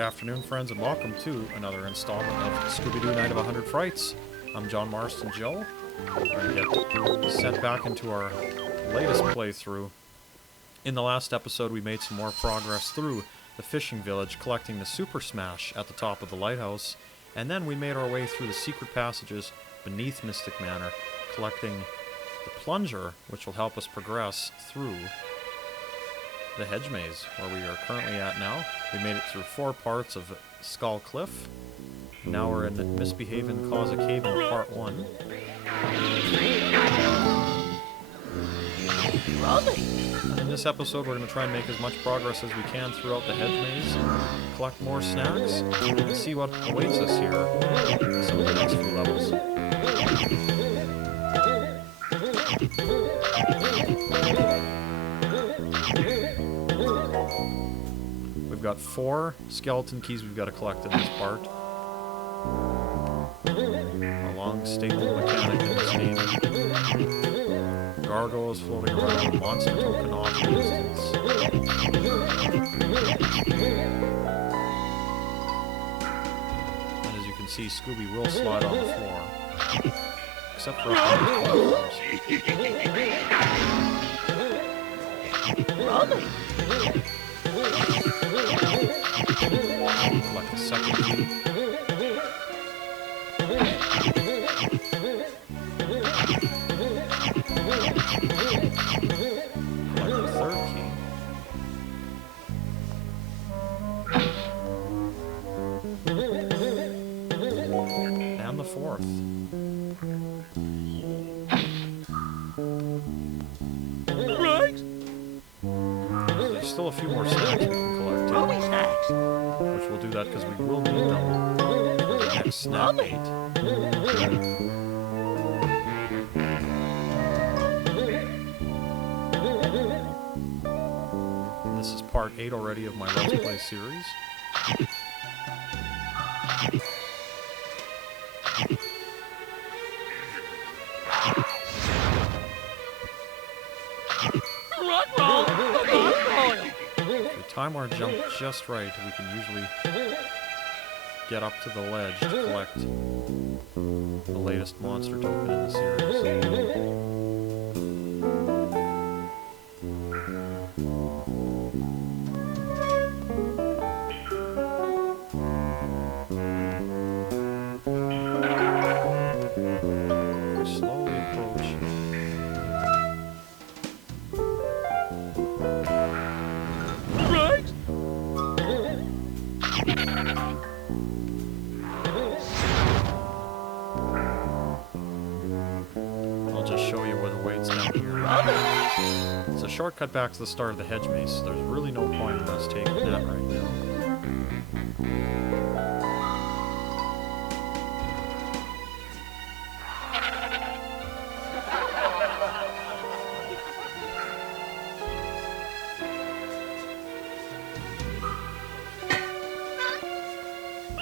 Good afternoon, friends, and welcome to another installment of Scooby-Doo Night of 100 Frights. I'm John Marston Joe. We're going to get sent back into our latest playthrough. In the last episode, we made some more progress through the fishing village, collecting the Super Smash at the top of the lighthouse, and then we made our way through the secret passages beneath Mystic Manor, collecting the plunger, which will help us progress through the Hedge Maze, where we are currently at now. We made it through 4 parts of Skull Cliff. Now we're in Misbehaving Cause a Cave in Part 1. And in this episode, we're going to try and make as much progress as we can throughout the Hedge Maze, collect more snacks, and see what awaits us here in some of the next few levels. We've got 4 skeleton keys we've got to collect in this part. A long staple mechanic in this game. Gargoyles floating around, monster token off in the distance. And as you can see, Scooby will slide on the floor. Except for collect the second key. Collect the third key. And the fourth. Right. There's still a few more snacks we can collect too. Which we'll do that because we will need them for the next snack bait. And this is part 8 already of my Let's Play series. If we time our jump just right, we can usually get up to the ledge to collect the latest monster token in the series. We slowly approach. Right. I'll just show you what awaits down here. It's a shortcut back to the start of the Hedge Maze, so there's really no point in us taking that right now.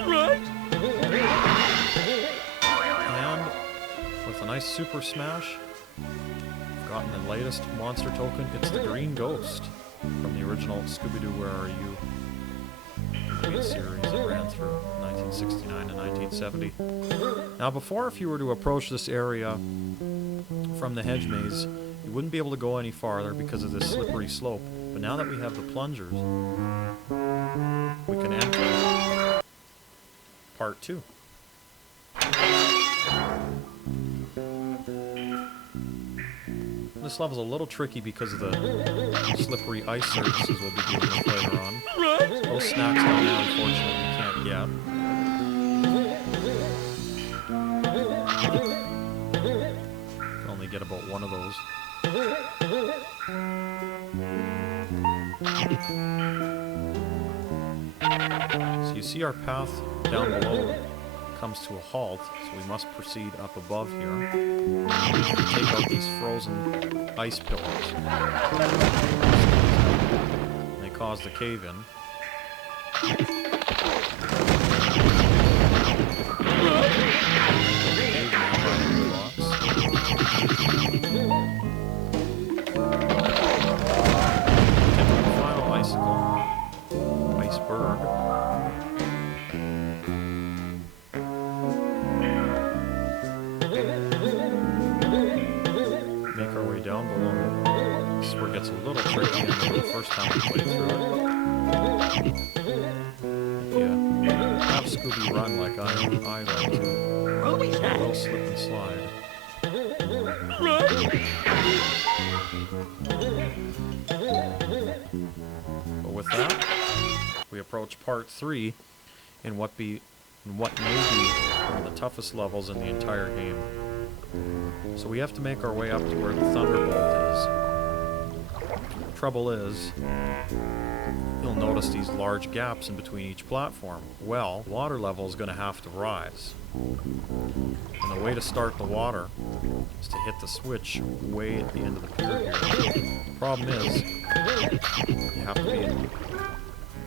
Right. And with a nice Super Smash, we've gotten the latest monster token. It's the Green Ghost from the original Scooby-Doo Where Are You? Series that ran through 1969 and 1970. Now before, if you were to approach this area from the Hedge Maze, you wouldn't be able to go any farther because of this slippery slope. But now that we have the plungers, we can enter Part 2. This level's a little tricky because of the slippery ice surfaces we'll be dealing with later on. Right. Those snacks down there, unfortunately, we can't get. Can only get about one of those. So you see our path down below comes to a halt, so we must proceed up above here. Take out these frozen ice pillars. They cause the cave-in. Final icicle. Iceberg. It's a little tricky the first time I played through it. Yeah. Have Scooby run like I run to. It will slip and slide. But with that, we approach part 3 in what may be one of the toughest levels in the entire game. So we have to make our way up to where the Thunderbolt is. Trouble is, you'll notice these large gaps in between each platform. Well, water level is going to have to rise. And the way to start the water is to hit the switch way at the end of the pier here. The problem is, you have to be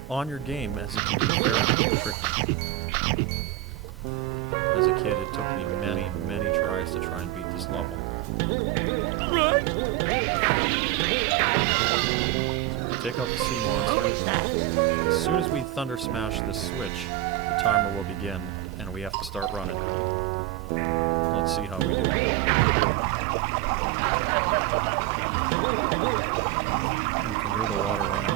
on your game, as it can be very tricky. As a kid, it took me many, many tries to try and beat this level. So take out the sea monsters. As soon as we thunder smash this switch, the timer will begin, and we have to start running. Let's see how we do. You can hear the water running.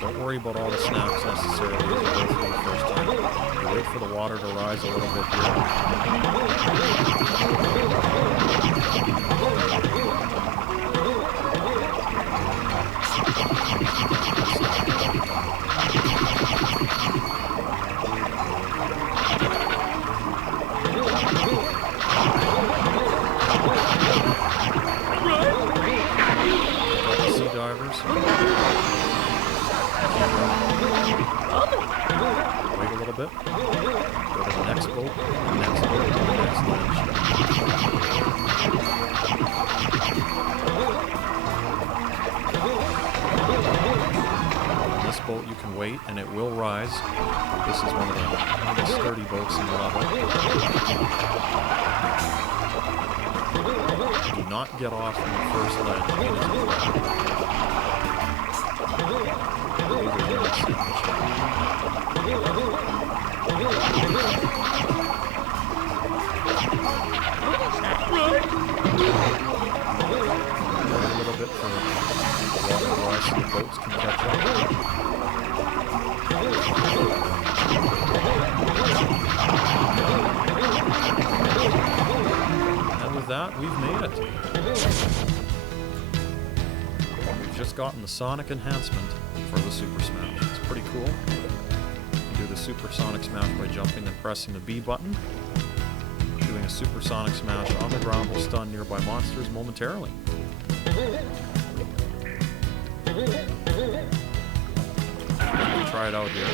Don't worry about all the snaps necessarily as you go through the first time. You wait for the water to rise a little bit Sea divers. Wait a little bit. Go to the next boat, the next boat, the next ledge. On this boat you can wait and it will rise. This is one of the sturdy boats in the level. Do not get off from the first ledge. It is a threat. A little bit for the water to rise so the boats can catch up. And with that, we've made it. We've just gotten the Sonic enhancement for the Super Smash. It's pretty cool. You can do the Super Sonic Smash by jumping and pressing the B button. Doing a Super Sonic Smash on the ground will stun nearby monsters momentarily. Try it out here.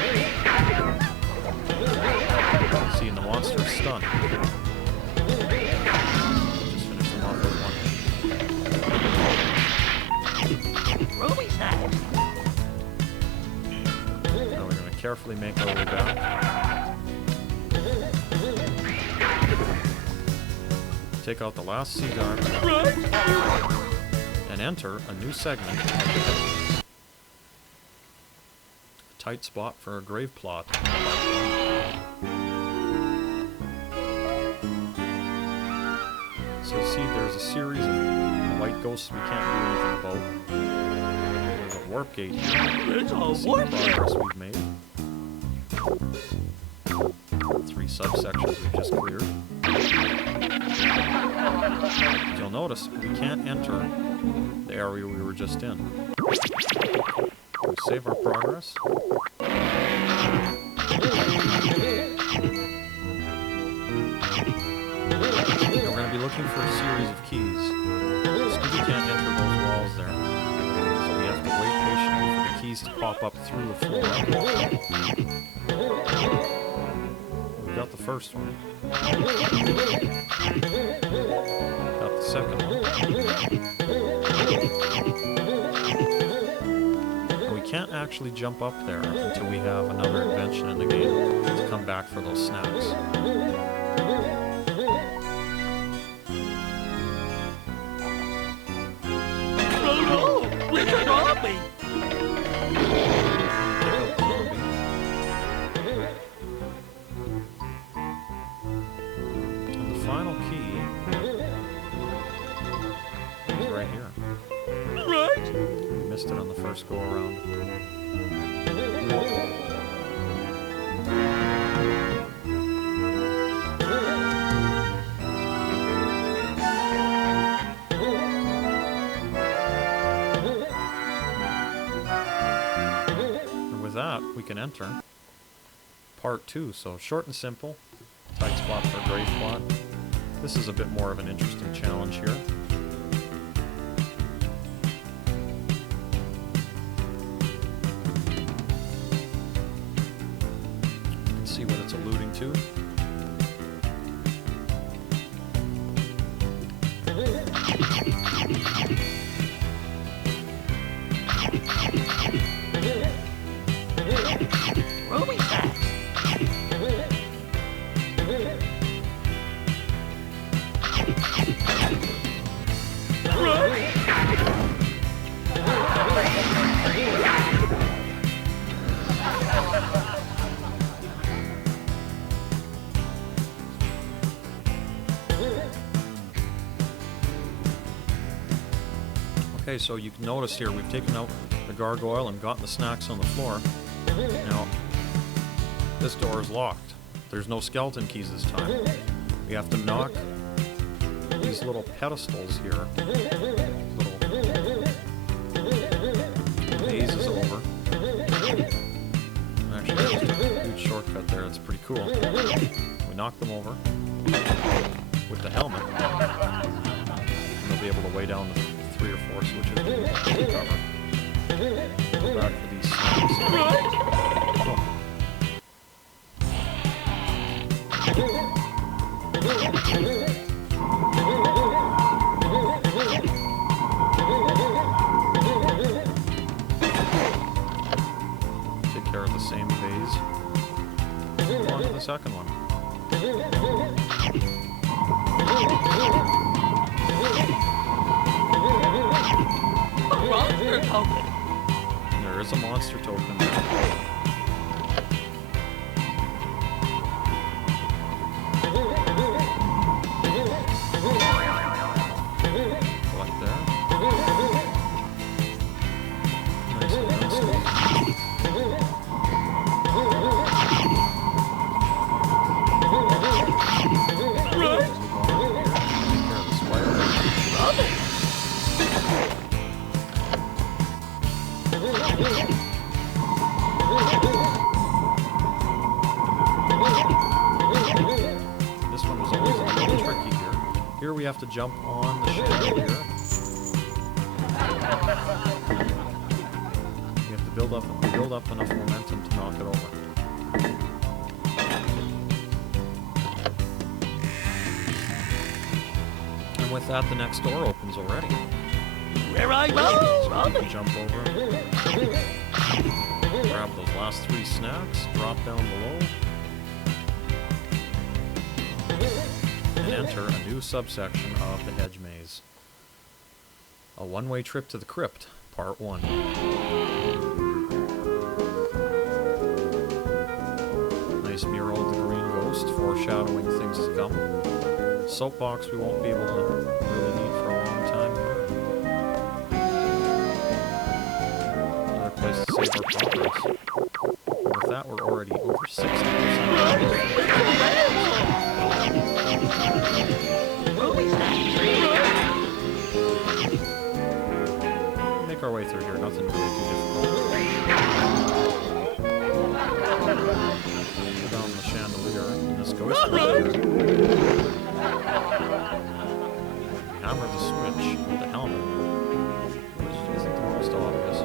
Seeing the monsters stun. Just finish them off with one. Now we're going to carefully make our way back. Take out the last sea diver and enter a new segment of the Hedge. A tight spot for a grave plot. So see, there's a series of white ghosts we can't do anything about. There's a warp gate here. It's a warp gate. Progress we've made. 3 subsections we've just cleared. You'll notice we can't enter the area we were just in. We'll save our progress. And we're going to be looking for a series of keys. Scooby can't enter those walls there, so we have to wait patiently for the keys to pop up through the floor. We got the first one. Got the second one. And we can't actually jump up there until we have another invention in the game to come back for those snacks. It's an army! first go around. And with that, we can enter part 2. So short and simple. Tight spot for a gray spot. This is a bit more of an interesting challenge here. See what it's alluding to. Ruby Fat. Okay, so you can notice here we've taken out the gargoyle and gotten the snacks on the floor. Now, this door is locked. There's no skeleton keys this time. We have to knock these little pedestals here. Little mazes over. Actually, there's a huge shortcut there. It's pretty cool. We knock them over with the helmet. And we'll be able to weigh down the 3 or 4 switches to cover. Go back for these snacks. Oh. Take care of the same phase. Move on to the second one. Monster token. There is a monster token there. Collect there. Nice and nasty. Right. Take care of the spider. This one was always a little tricky here. Here we have to jump on the chandelier. You have to build up enough momentum to knock it over. And with that, the next door opens already. Where I go. Jump over. Grab those last 3 snacks. Drop down below. And enter a new subsection of the Hedge maze. A one-way trip to the Crypt, Part 1. Nice mural of the green ghost, foreshadowing things to come. Soapbox we won't be able to really need for a long time here. Another place to save our progress. And with that, we're already over 60%. Make our way through here, nothing really too difficult. Go down the chandelier in this ghost room. Hammer the switch with the helmet, which isn't the most obvious.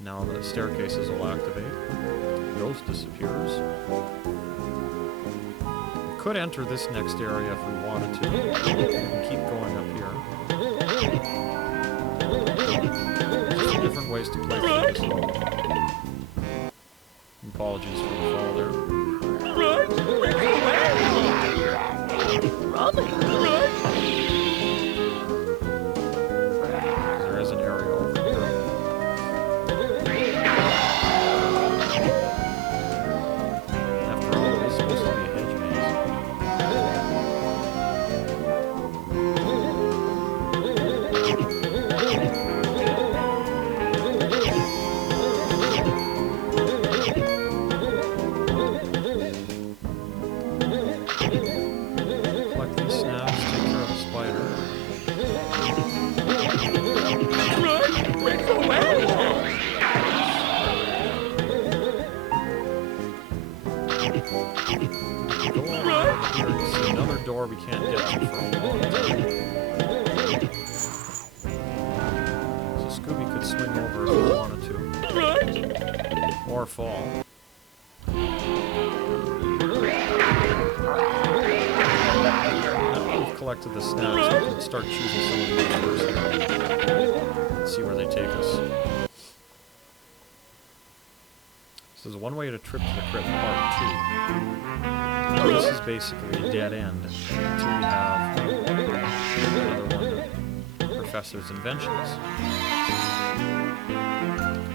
Now the staircases will activate. The ghost disappears. We could enter this next area if we wanted to. We can keep going up here. There's different ways to play through this level. Apologies for the fall there. There is an area over here. After all, it is supposed to be a hedge maze. up here, you see another door we can't get to for a long time. So Scooby could swing over if he wanted to. Or fall. Now that we've collected the snacks, we can start choosing some of the doors here. Let's see where they take us. This is one way to trip to the Crypt Part 2. This is basically a dead end until we have another one, Professor's Inventions,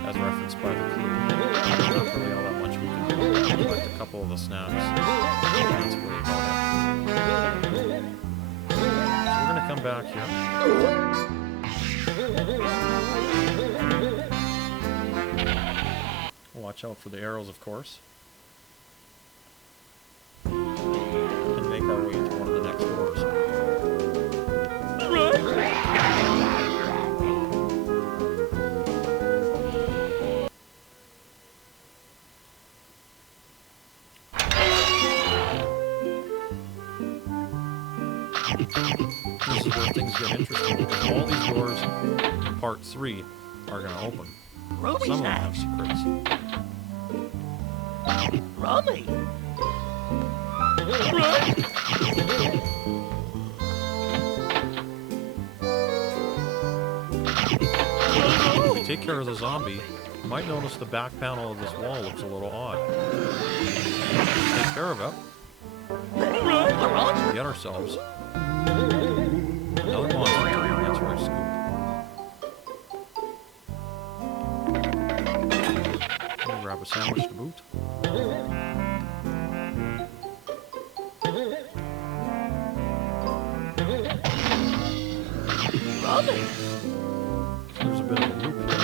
as referenced by the clue. Not really all that much we can do. Collect a couple of the snacks. That's really about it. So we're going to come back here. Watch out for the arrows, of course. And make our way to one of the next doors. This is where things get interesting, because all these doors in Part 3 are going to open. Ruby Some of them have snacks. secrets. Rummy. If we take care of the zombie, you might notice the back panel of this wall looks a little odd. Take care of it. Get ourselves another monster. That's right, Scooby. Grab a sandwich to boot. There's a bit of a loop here.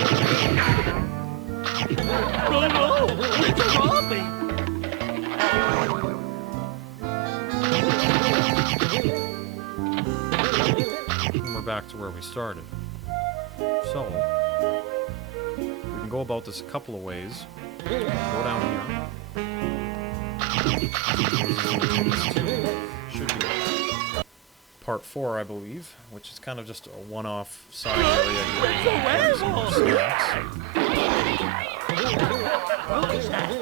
It's a Rummy. And we're back to where we started. So, we can go about this a couple of ways. Go down here. Should be Part 4, I believe, which is kind of just a one-off side area here. Some snacks. Ruby snacks.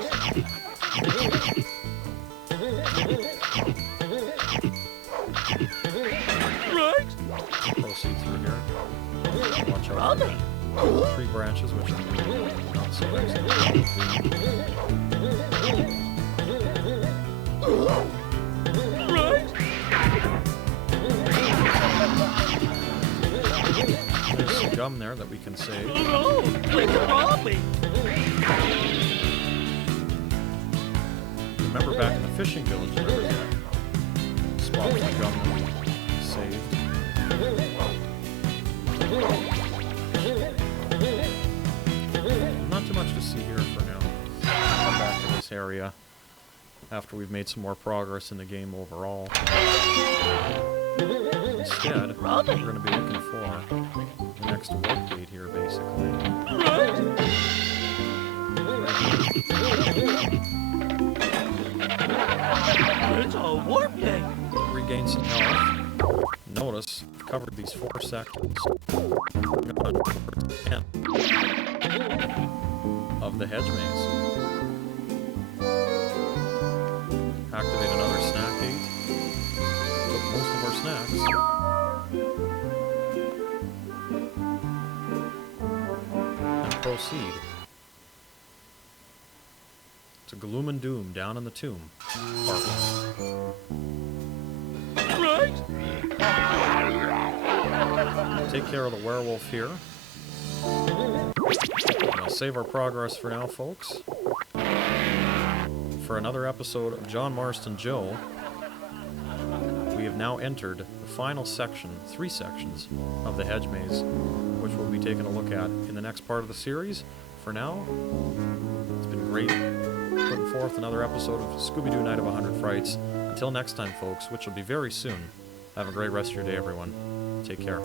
Proceed through here. Watch out. Rummy. Tree branches, which are not so excellent. There's some gum there that we can save. It's a Rummy. Remember back in the fishing village, there was that spot with the gum that we saved. Not too much to see here for now. Come back to this area after we've made some more progress in the game overall. Instead, we're going to be looking for the next warp gate here, basically. It's a warp gate. Regain some health. Notice, we've covered these 4 sections. We're going to the 10 of the Hedge maze. Activate another snack gate. Took most of our snacks. And proceed to Gloom and Doom down in the tomb. Part 1. Take care of the werewolf here. I'll save our progress for now, folks. For another episode of John Marston Joe, we have now entered the final section, 3 sections, of the Hedge maze, which we'll be taking a look at in the next part of the series. For now, it's been great putting forth another episode of Scooby-Doo Night of 100 Frights. Until next time, folks, which will be very soon, have a great rest of your day, everyone. Take care.